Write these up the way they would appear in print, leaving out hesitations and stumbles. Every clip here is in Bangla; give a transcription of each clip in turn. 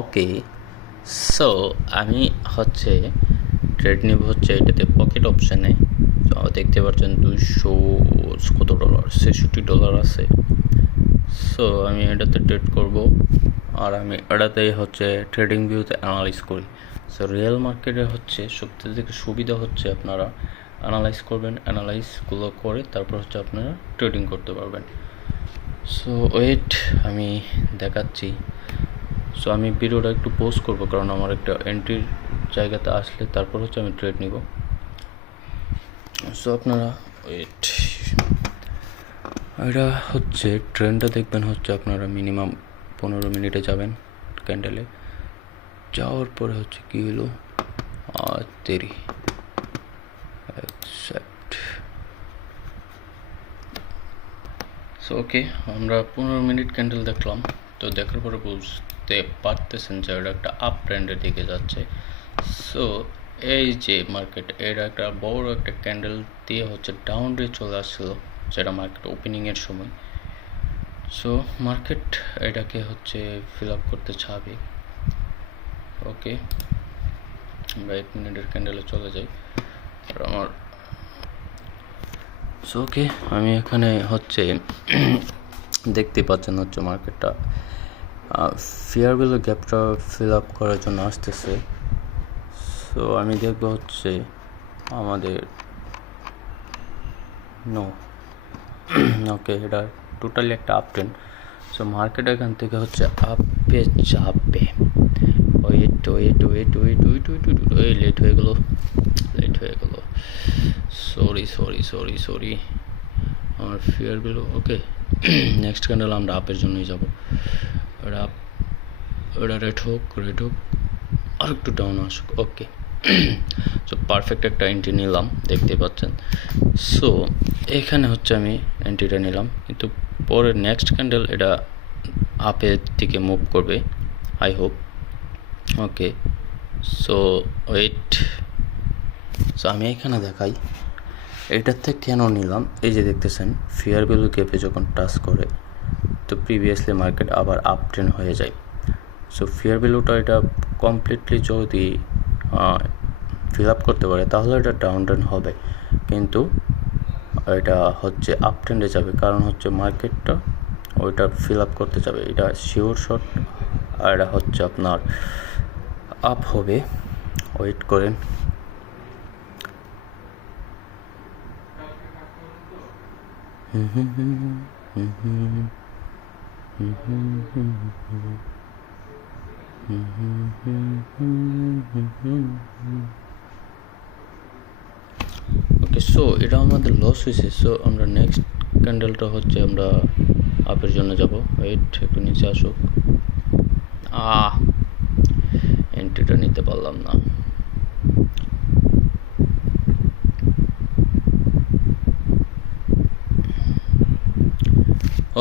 ওকে, সো আমি হচ্ছে ট্রেড নিব হচ্ছে এটাতে পকেট অপশানে। তো দেখতে পাচ্ছেন 200 কত ডলার, $66 আছে। সো আমি এটাতে ট্রেড করব, আর আমি এটাতেই হচ্ছে ট্রেডিং ভিউতে অ্যানালাইজ করি। সো রিয়েল মার্কেটে হচ্ছে সবথেকে থেকে সুবিধা হচ্ছে আপনারা অ্যানালাইজ করবেন, অ্যানালাইজগুলো করে তারপর হচ্ছে আপনারা ট্রেডিং করতে পারবেন। সো ওয়েট, আমি দেখাচ্ছি। সো আমি ভিডিওটা একটু পোস্ট করবো, কারণ আমার একটা এন্ট্রির জায়গাতে আসলে তারপর হচ্ছে আমি ট্রেড নিব। সো আপনারা ওয়েট, এটা হচ্ছে ট্রেন্ডটা দেখবেন হচ্ছে আপনারা মিনিমাম 15 মিনিটে যাবেন ক্যান্ডেলে। যাওয়ার পরে হচ্ছে কী হলো, দেরি অ্যাকসেপ্ট। সো ওকে, আমরা 15 মিনিট ক্যান্ডেল দেখলাম। তো দেখার পরে বুঝতে পারতেছেন যে এটা একটা আপ ট্রেন্ডের দিকে যাচ্ছে। সো এই যে মার্কেট, এটা একটা বড় একটা ক্যান্ডেল দিয়ে হচ্ছে ডাউন রে চলে আসছিলো, যেটা মার্কেট ওপেনিংয়ের সময়। সো মার্কেট এটাকে হচ্ছে ফিল আপ করতে চাবে। ওকে, আমরা 1 মিনিটের ক্যান্ডেলে চলে যাই। আর আমার সো ওকে, আমি এখানে হচ্ছে দেখতে পাচ্ছেন হচ্ছে মার্কেটটা ফেয়ার ভ্যালু গ্যাপটা ফিল আপ করার জন্য আসতেছে। সো আমি দেখবো হচ্ছে আমাদের নো ওকে, এটা টোটালি একটা আপ ট্রেন্ড। সো মার্কেট এখান থেকে হচ্ছে আপে যাবে। Wait wait wait wait wait wait wait late হয়ে গেলো, সরি আমার fear value. Okay, next candle আমরা আপের জন্যই যাবো। ওটা রেট হোক আর একটু ডাউন আসুক। ওকে, সো পারফেক্ট একটা এন্ট্রি নিলাম, দেখতে পাচ্ছেন। সো এখানে হচ্ছে আমি এন্ট্রিটা নিলাম, কিন্তু পরে নেক্সট ক্যান্ডেল এটা আপের দিকে মুভ করবে, I hope. Okay, so wait, so আমি এখানে দেখাই এটার থেকে কেন নিলাম। এই যে দেখতেছেন ফেয়ার ভ্যালু গ্যাপে যখন টাচ করে তো প্রিভিয়াসলি মার্কেট আবার আপ ট্রেন্ড হয়ে যায়। সো ফেয়ার ভ্যালুটা এটা কমপ্লিটলি যদি ফিল আপ করতে পারে তাহলে এটা ডাউন ট্রেন্ড হবে, কিন্তু এটা হচ্ছে আপ ট্রেন্ডে যাবে, কারণ হচ্ছে মার্কেটটা ওইটা ফিল আপ করতে যাবে, এটা শিওর শট। আর এটা হচ্ছে আপনার আপ হবে। ওয়েট করেন। ওকে, সো এটা আমাদের লস হয়েছে। সো আমরা নেক্সট ক্যান্ডেলটা হচ্ছে আমরা আপের জন্য যাব। ওয়েট, একটু নিচে আসুক। এন্ট্রিটা নিতে পারলাম না।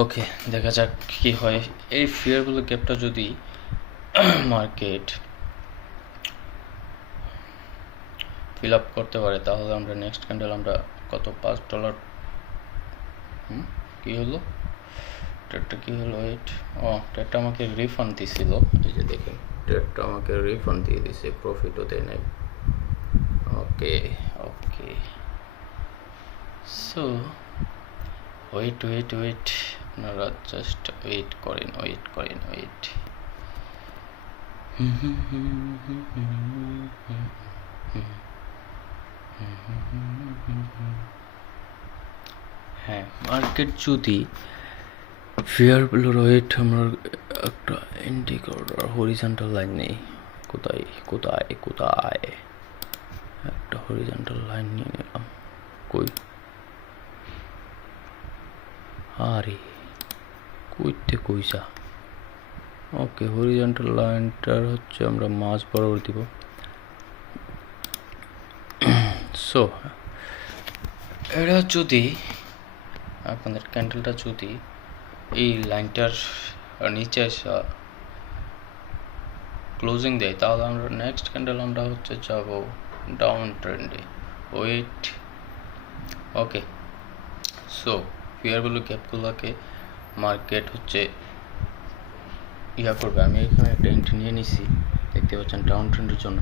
ওকে, দেখা যাক কি হয়। এই ফিয়ারগুলো গ্যাপটা যদি মার্কেট ফিল আপ করতে পারে তাহলে আমরা নেক্সট ক্যান্ডেল আমরা কত $5 কী হলো, ট্রেডটা কী হলো। ওয়েট, ট্রেডটা আমাকে রিফান্ড দিছিল। এই যে দেখেন, ট্রেডটা আমাকে রিফান্ড দিয়ে দিছে, প্রফিটও দেয় নাই। ওকে, সো ওয়েট আপনারা জাস্ট ওয়েট করেন। হ্যাঁ, মার্কেট যদি ফেয়ার ভ্যালু রেট আমরা একটা ইন্ডিকেটর হরিজন্টাল লাইন নেই। কোথায় একটা হরিজন্টাল লাইন নিয়ে নিলাম। আরে কইসা। ওকে, হরিজন্টাল লাইনটার হচ্ছে আমরা মাঝ বরাবর দিব। সো এটা যদি আপনাদের ক্যান্ডেলটা যদি এই লাইনটার নিচে এসে ক্লোজিং দেয় তাহলে আমরা নেক্সট ক্যান্ডেল আমরা হচ্ছে যাব ডাউন ট্রেন্ডে। ওয়েট, ওকে, সো ফেয়ার ভ্যালু গ্যাপগুলোকে মার্কেট হচ্ছে ইয়া করবে। আমি এখানে একটা এন্ট্রি নিয়ে নিছি, দেখতে পাচ্ছেন ডাউন ট্রেন্ডের জন্য।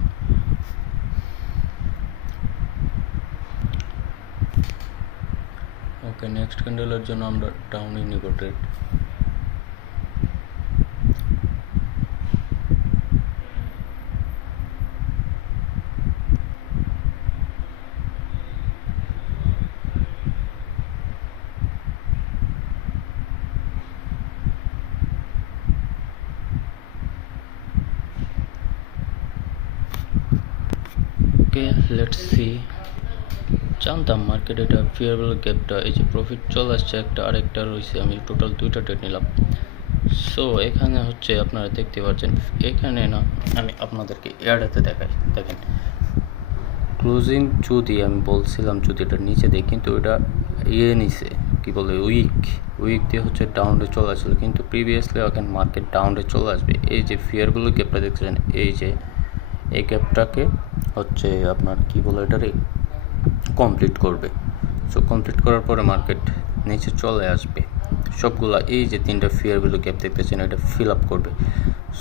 ওকে, নেক্সট ক্যান্ডেলের জন্য আমরা ডাউনই নিব ট্রেড। Okay, let's see. জানতাম মার্কেট এটা ফিয়ারেবল গ্যাপটা, এই যে প্রফিট চলে আসছে একটা, আরেকটা রয়েছে, আমি টোটাল 2টা ট্রেড নিলাম। সো এখানে হচ্ছে আপনারা দেখতে পাচ্ছেন, এখানে না আমি আপনাদেরকে এয়ারটাতে দেখাই, দেখেন ক্লোজিং যদি আমি বলছিলাম যদি এটা নিচে দেয়, কিন্তু এটা নিচে কি বলে উইক দিয়ে হচ্ছে ডাউনে চলে আসছিল, কিন্তু প্রিভিয়াসলি ওখানে মার্কেট ডাউনে চলে আসবে। এই যে ফিয়ারবল গ্যাপটা দেখছেন, এই যে এই গ্যাপটাকে হচ্ছে আপনার কি বলে এটারে কমপ্লিট করবে। সো কমপ্লিট করার পরে মার্কেট নিচে চলে আসবে সবগুলা, এই যে 3টা ফিয়ার ভ্যালু গ্যাপ দেখতেছেন এটা ফিল আপ করবে।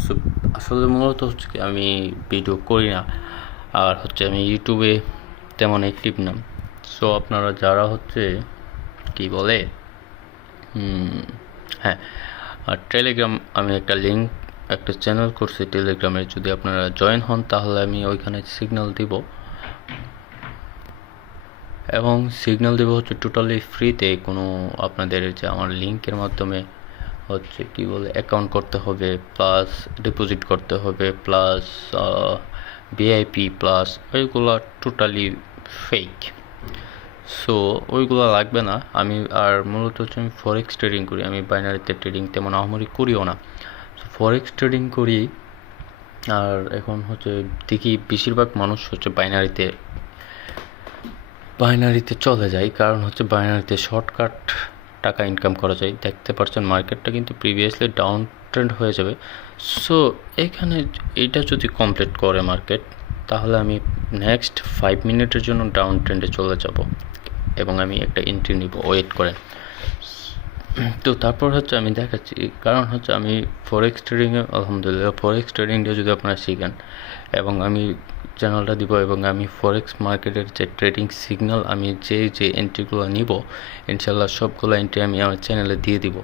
সো আসলে মূলত হচ্ছে কি আমি ভিডিও করি না, আর হচ্ছে আমি ইউটিউবে তেমন অ্যাক্টিভ না। সো আপনারা যারা হচ্ছে কি বলে হ্যাঁ, আর টেলিগ্রাম আমি একটা লিঙ্ক একটা চ্যানেল করছি টেলিগ্রামে, যদি আপনারা জয়েন হন তাহলে আমি ওইখানে সিগন্যাল দিব, এবং সিগন্যাল দেবো হচ্ছে টোটালি ফ্রিতে। কোনো আপনাদের যে আমার লিঙ্কের মাধ্যমে হচ্ছে কি বলে অ্যাকাউন্ট করতে হবে, প্লাস ডিপোজিট করতে হবে, প্লাস ভিআইপি প্লাস, ওইগুলো টোটালি ফেক। সো ওইগুলো লাগবে না। আমি আর মূলত হচ্ছে আমি ফরেক্স ট্রেডিং করি, আমি বাইনারিতে ট্রেডিং তেমন আহামরি করিও না। ফরেক্স ট্রেডিং করি, আর এখন হচ্ছে দেখি বেশিরভাগ মানুষ হচ্ছে বাইনারিতে চলে যায়, কারণ হচ্ছে বাইনারিতে শর্টকাট টাকা ইনকাম করা যায়। দেখতে পাচ্ছেন মার্কেটটা কিন্তু প্রিভিয়াসলি ডাউন ট্রেন্ড হয়ে যাবে। সো এখানে এইটা যদি কমপ্লিট করে মার্কেট, তাহলে আমি নেক্সট 5 মিনিটের জন্য ডাউন ট্রেন্ডে চলে যাব, এবং আমি একটা এন্ট্রি নিব, ওয়েট করেন। তো তারপর হচ্ছে আমি দেখাচ্ছি, কারণ হচ্ছে আমি ফরেক্স ট্রেডিংয়ে আলহামদুলিল্লাহ ফরেক্স ট্রেডিংটা যদি আপনারা শিখেন, এবং আমি চ্যানেলটা দিব, এবং আমি ফরেক্স মার্কেটের যে ট্রেডিং সিগন্যাল আমি যে এন্ট্রিগুলো নিব, ইনশাল্লাহ সবগুলো এন্ট্রি আমি আমার চ্যানেলে দিয়ে দিব।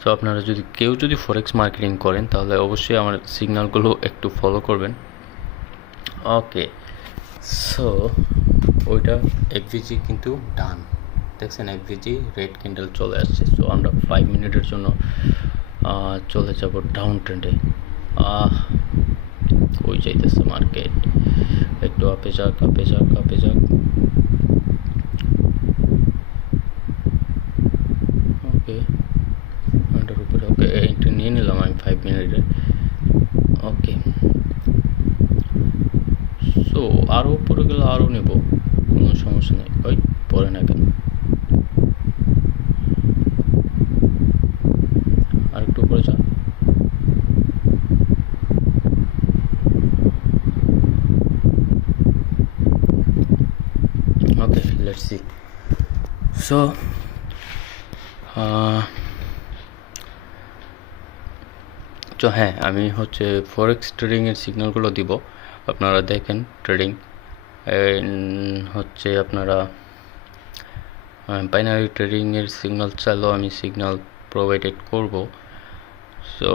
সো আপনারা কেউ যদি ফরেক্স মার্কেটিং করেন তাহলে অবশ্যই আমার সিগন্যালগুলো একটু ফলো করবেন। ওকে, সো ওইটা এফভিজি কিন্তু ডান, দেখছেন এফভিজি রেড ক্যান্ডেল চলে আসছে। সো আমরা 5 মিনিটের জন্য চলে যাব ডাউন ট্রেন্ডে। কই যাইতেছে মার্কেট, একটু আপে যাক। ওকে, ওটার উপরে ওকে এন্ট্রি নিয়ে নিলাম আমি 5 মিনিটে। ওকে, সো আরও উপরে গেলে আরও নেব, কোনো সমস্যা নেই, ওই পরে না কেন, আর একটু উপরে যা। ওকে, লেটস সি। সো তো হ্যাঁ, আমি হচ্ছে ফরেক্স ট্রেডিংয়ের সিগন্যালগুলো দিব, আপনারা দেখেন ট্রেডিং হচ্ছে আপনারা বাইনারি ট্রেডিংয়ের সিগন্যাল চাইলেও আমি সিগন্যাল প্রোভাইডেড করব। সো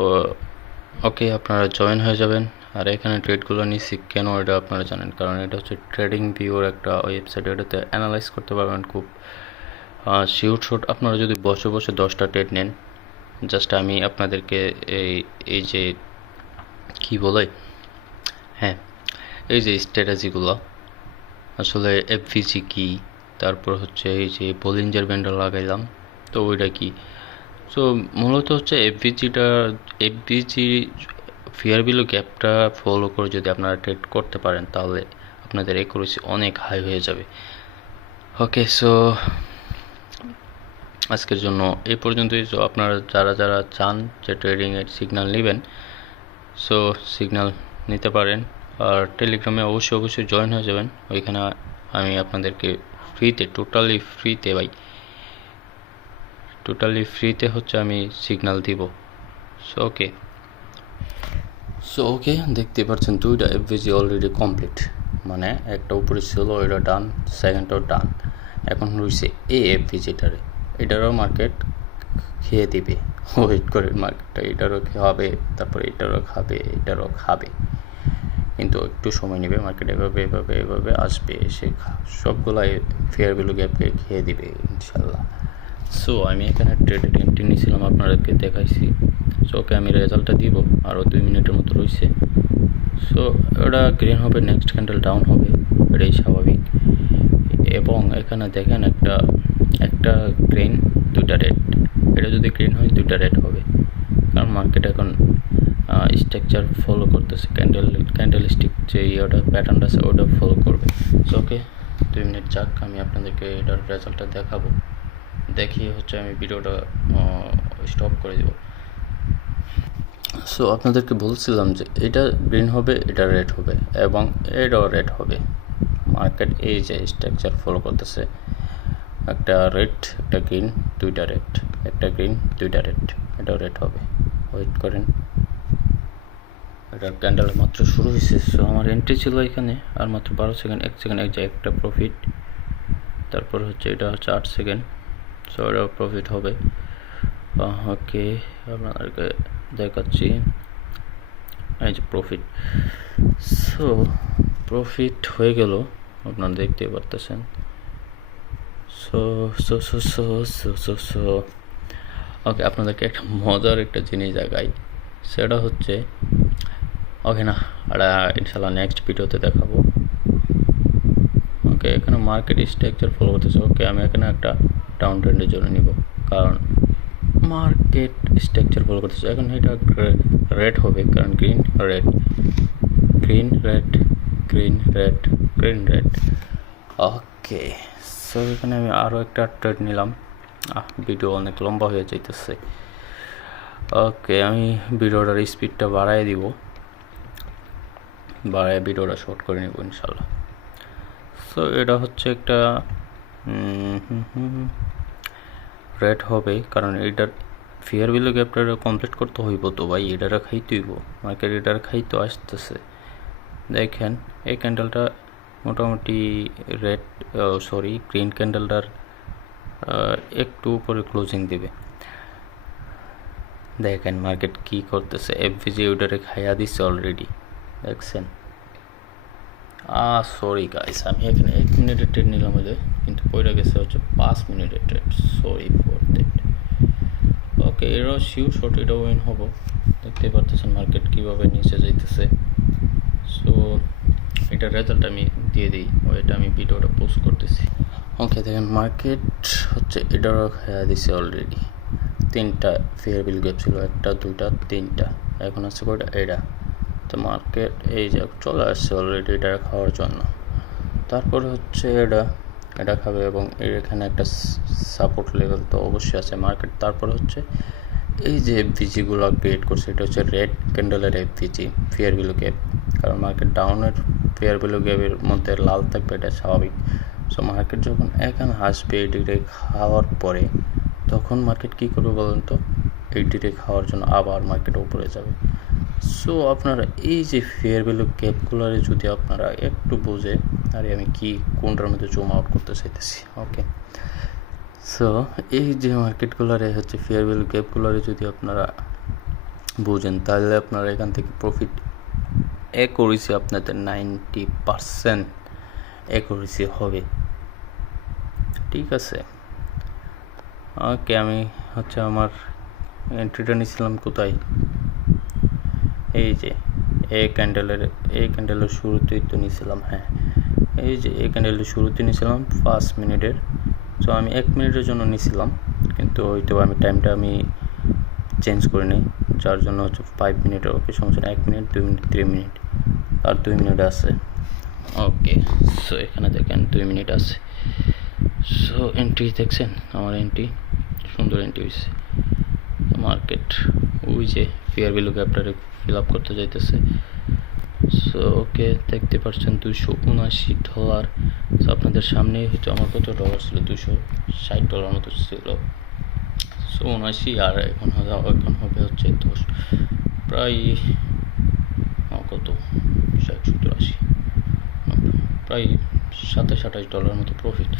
ওকে, আপনারা জয়েন হয়ে যাবেন। আর এখানে ট্রেডগুলো নিচ্ছি কেন এটা আপনারা জানেন, কারণ এটা হচ্ছে ট্রেডিং ভিউর একটা ওয়েবসাইট, এটাতে অ্যানালাইজ করতে পারবেন খুব শিওর। আপনারা যদি বসে 10টা ট্রেড নেন, জাস্ট আমি আপনাদেরকে এই যে কি বলে, হ্যাঁ এই যে স্ট্র্যাটেজিগুলো আসলে এফভিজি কি, তারপর হচ্ছে এই যে বলিঞ্জার ব্যান্ডটা লাগাইলাম, তো ওইটা কি। সো মূলত হচ্ছে এফভিজি ফিয়ার ভ্যালু গ্যাপটা ফলো করে যদি আপনারা ট্রেড করতে পারেন, তাহলে আপনাদের অ্যাকুরেসি অনেক হাই হয়ে যাবে। ওকে, সো আজকের জন্য এই পর্যন্তই। সো আপনারা যারা চান যে ট্রেডিংয়ের সিগন্যাল নেবেন, সো সিগন্যাল নিতে পারেন। আর টেলিগ্রামে অবশ্যই জয়েন হয়ে যাবেন, ওইখানে আমি আপনাদেরকে ফ্রিতে টোটালি ফ্রিতে হচ্ছে আমি সিগন্যাল দিব। So okay. সো ওকে, দেখতে পাচ্ছেন দুইটা এফভিজি অলরেডি কমপ্লিট, মানে একটা উপরে ছিল এটা ডান, সেকেন্ডটাও ডান। এখন রয়েছে এই এফভিজিটারে, এটারও মার্কেট খেয়ে দিবে। ওয়েট করে মার্কেটটা এটারও খাবে, তারপরে এটারও খাবে, এটারও খাবে, কিন্তু একটু সময় নেবে। মার্কেট এভাবে এভাবে এভাবে আসবে, এসে সবগুলাই ফেয়ার ভ্যালু গ্যাপকে খেয়ে দিবে ইনশাল্লাহ। সো আমি এখানে ট্রেডেড এন্ট্রি নিয়েছিলাম, আপনাদেরকে দেখাইছি। সো ওকে, আমি রেজাল্টটা দিব, আরও 2 মিনিটের মতো রয়েছে। সো ওটা গ্রিন হবে, নেক্সট ক্যান্ডেল ডাউন হবে, এটাই স্বাভাবিক। এবং এখানে দেখেন একটা গ্রিন, দুটা রেড। এটা যদি গ্রিন হয় দুটা রেড হবে, কারণ মার্কেট এখন স্ট্রাকচার ফলো করতেছে, ক্যান্ডেল স্টিক যে ওটা প্যাটার্নটা আছে ওটা ফলো করবে। সো ওকে, 2 মিনিট যাক, আমি আপনাদেরকে এটার রেজাল্টটা দেখাবো। দেখিয়ে হচ্ছে আমি ভিডিওটা স্টপ করে দিব। সো আপনাদেরকে বলছিলাম যে এটা গ্রিন হবে, এটা রেড হবে, এবং এটাও রেড হবে। মার্কেট এই যে স্ট্রাকচার ফলো করতেছে, একটা রেড, একটা গ্রিন, দুইটা রেড, একটা গ্রিন, দুইটা রেড, এটাও রেড হবে। ওয়েট করেন, এটার ক্যান্ডেল মাত্র শুরু হয়েছে। সো আমার এন্ট্রি ছিল এখানে আর মাত্র 12 সেকেন্ড, 1 সেকেন্ড এক যায় একটা প্রফিট। তারপর হচ্ছে এটা হচ্ছে 8 সেকেন্ড, সো এটাও প্রফিট হবে। ওকে, আপনাদেরকে দেখাচ্ছি এই যে প্রফিট। সো প্রফিট হয়ে গেল, আপনারা দেখতে পারতেছেন। So so so so so so so okay, আপনাদেরকে একটা মজার একটা জিনিস দেখাই, সেটা হচ্ছে ওকে না, এটা ইনশাল্লাহ নেক্সট ভিডিওতে দেখাবো। ওকে, এখানে মার্কেট স্ট্রাকচার ফলো করতেছে। ওকে, আমি এখানে একটা ডাউন ট্রেন্ডের জন্য নিব, কারণ মার্কেট স্ট্রাকচার ফলো করতেছে। এখন এটা রেড হবে, কারণ green red, green red, green red, green red. Okay, so এখানে আমি আরও একটা ট্রেড নিলাম। ভিডিও অনেক লম্বা হয়ে যাইতেছে। ওকে, আমি ভিডিওটার স্পিডটা বাড়াই দিব, বাড়ায় ভিডিওটা শর্ট করে নেব ইনশাল্লাহ। সো এটা হচ্ছে একটা রেড হবে, কারণ এটার ফেয়ার ভ্যালু গ্যাপটা কমপ্লিট করতে হইব তো ভাই, এটারা খাইতে হইব, মার্কেট এটার খাইতে আসতেছে। দেখেন এই ক্যান্ডেলটা মোটামুটি রেড, সরি গ্রিন ক্যান্ডেলটার একটু উপরে ক্লোজিং দেবে। দেখেন মার্কেট কি করতেছে, এফভিজি ওটারে খাইয়া দিচ্ছে অলরেডি, দেখছেন। সরি গাইস, আমি এখানে 1 মিনিটের ট্রেড নিলাম হলে, কিন্তু পড়ে গেছে হচ্ছে 5 মিনিটের trade. Sorry for that. Okay, এটাও শিওর শর্ট, এটাও উইন হবো। দেখতে পারতেছেন মার্কেট কীভাবে নিচে যাইতেছে। সো এটার রেজাল্ট আমি দিয়ে দিই, এটা আমি ভিডিওটা পোস্ট করতেছি। ওকে, দেখেন মার্কেট হচ্ছে এটারও খাইয়া দিছে অলরেডি। 3টা ফেয়ার ভ্যালু গ্যাপ ছিল, 1টা 2টা 3টা, এখন আছে কয়টা, এটা। তো মার্কেট এই যে চলে আসছে অলরেডি এটা খাওয়ার জন্য। তারপরে হচ্ছে এটা খাবে, এবং এর এখানে একটা সাপোর্ট লেভেল তো অবশ্যই আছে মার্কেট। তারপরে হচ্ছে এই যে এফভিজিগুলো ক্রিয়েট করছে, এটা হচ্ছে রেড ক্যান্ডেলের এফভিজি ফেয়ার ভ্যালু গ্যাপ, কারণ মার্কেট ডাউনের ফেয়ার ভ্যালু গ্যাপের মধ্যে লাল থাকবে, এটা স্বাভাবিক। সো মার্কেট যখন এখানে আসবে এটিকে খাওয়ার পরে, তখন মার্কেট কী করবে বলেন তো, এইটিকে খাওয়ার জন্য আবার মার্কেট উপরে যাবে। সো আপনারা এই যে ফেয়ার ভ্যালু গ্যাপগুলোরে যদি আপনারা একটু বুঝে, আরে আমি কি কোনটার মধ্যে জুম আউট করতে চাইতেছি। ওকে, সো এই যে মার্কেটগুলোরে হচ্ছে ফেয়ার ভ্যালু গ্যাপগুলোরে যদি আপনারা বুঝেন, তাহলে আপনারা এখান থেকে প্রফিট অ্যাকুরেসি আপনাদের 90% অ্যাকুরেসি হবে, ঠিক আছে। ওকে, আমি হচ্ছে আমার এন্ট্রিটা নিয়েছিলাম কোথায়, এই যে এই ক্যান্ডেলের শুরুতেই তো নিয়েছিলাম। হ্যাঁ, এই যে এই ক্যান্ডেলের শুরুতে নিয়েছিলাম 5 মিনিটের। সো আমি 1 মিনিটের জন্য নিয়েছিলাম, কিন্তু হয়তো আমি টাইমটা আমি চেঞ্জ করে নিই, যার জন্য হচ্ছে 5 মিনিটের। ওকে, সমস্যা 1 মিনিট, 2 মিনিট, 3 মিনিট, আর 2 মিনিট আছে। ওকে, সো এখানে দেখেন 2 মিনিট আছে। সো এন্ট্রি দেখছেন, আমার এন্ট্রি সুন্দর এন্ট্রি হয়েছে। মার্কেট ওই যে ফেয়ার ভ্যালু গ্যাপটারে ফিল আপ করতে যাইতেছে। সো ওকে, দেখতে পাচ্ছেন $279। সো আপনাদের সামনেই হয়তো আমার কত ডলার ছিল, $260 মতো ছিল। সো 79, আর এখন হবে হচ্ছে 10, প্রায় প্রায় $27-28 মতো প্রফিট।